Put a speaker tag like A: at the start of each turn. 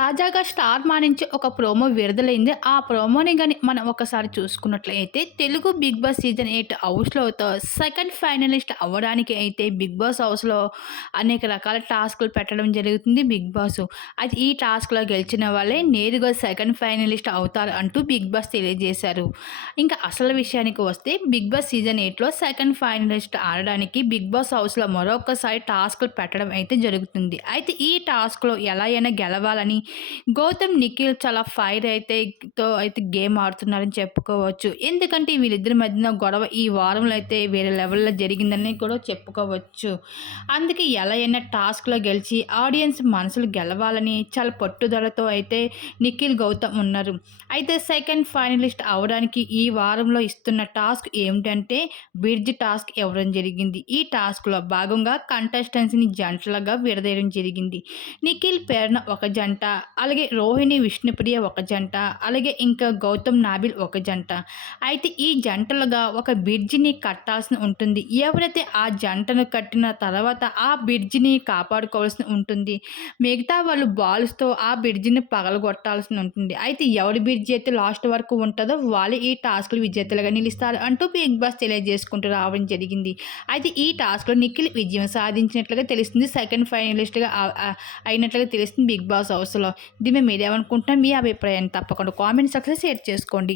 A: తాజాగా స్టార్ మా నుంచి ఒక ప్రోమో విడుదలైంది. ఆ ప్రోమోని కానీ మనం ఒకసారి చూసుకున్నట్లయితే Telugu big boss season eight హౌస్‌లో సెకండ్ ఫైనలిస్ట్ అవ్వడానికి అయితే బిగ్ బాస్ హౌస్‌లో అనేక రకాల టాస్క్‌లు పెట్టడం జరుగుతుంది బిగ్ బాస్. అయితే ఈ టాస్క్‌లో గెలిచిన వాళ్ళే నేరుగా సెకండ్ ఫైనలిస్ట్ అవుతారు అంటూ బిగ్ బాస్ తెలియజేశారు. ఇంకా అసలు విషయానికి వస్తే బిగ్ బాస్ సీజన్ ఎయిట్లో సెకండ్ ఫైనలిస్ట్ ఆడడానికి బిగ్ బాస్ హౌస్‌లో మరొకసారి టాస్క్‌లు పెట్టడం అయితే జరుగుతుంది. అయితే ఈ టాస్క్‌లో ఎలా అయినా గెలవాలని గౌతమ్, నిఖిల్ చాలా ఫైర్ అయితే తో అయితే గేమ్ ఆడుతున్నారని చెప్పుకోవచ్చు. ఎందుకంటే వీళ్ళిద్దరి మధ్యన గొడవ ఈ వారంలో అయితే వేరే లెవెల్‌లో జరిగిందని కూడా చెప్పుకోవచ్చు. అందుకే ఎలా అయినా టాస్క్‌లో గెలిచి ఆడియన్స్ మనసులు గెలవాలని చాలా పట్టుదలతో అయితే నిఖిల్, గౌతమ్ ఉన్నారు. అయితే సెకండ్ ఫైనలిస్ట్ అవ్వడానికి ఈ వారంలో ఇస్తున్న టాస్క్ ఏమిటంటే బ్రిడ్జ్ టాస్క్ ఇవ్వడం జరిగింది. ఈ టాస్క్‌లో భాగంగా కంటెస్టెంట్స్‌ని జంటలుగా విడదీయడం జరిగింది. నిఖిల్, పేరున ఒక జంట, అలాగే రోహిణి, విష్ణుప్రియ ఒక జంట, అలాగే ఇంకా గౌతమ్, నాబిల్ ఒక జంట. అయితే ఈ జంటలుగా ఒక బ్రిడ్జిని కట్టాల్సి ఉంటుంది. ఎవరైతే ఆ జంటను కట్టిన తర్వాత ఆ బ్రిడ్జిని కాపాడుకోవాల్సి ఉంటుంది. మిగతా వాళ్ళు బాల్స్‌తో ఆ బ్రిడ్జిని పగలగొట్టాల్సి ఉంటుంది. అయితే ఎవరి బ్రిడ్జి అయితే లాస్ట్ వరకు ఉంటుందో వాళ్ళే ఈ టాస్క్లు విజేతలుగా నిలుస్తారు అంటూ బిగ్ బాస్ తెలియజేసుకుంటూ రావడం జరిగింది. అయితే ఈ టాస్క్‌లో నిఖిల్ విజయం సాధించినట్లుగా తెలుస్తుంది. సెకండ్ ఫైనలిస్ట్‌గా అయినట్లుగా తెలుస్తుంది బిగ్ బాస్ హౌస్‌లో. దీని మీద మీరేమనుకుంటున్నారు? మీ అభిప్రాయాన్ని తప్పకుండా కామెంట్ సక్సెస్ షేర్ చేసుకోండి.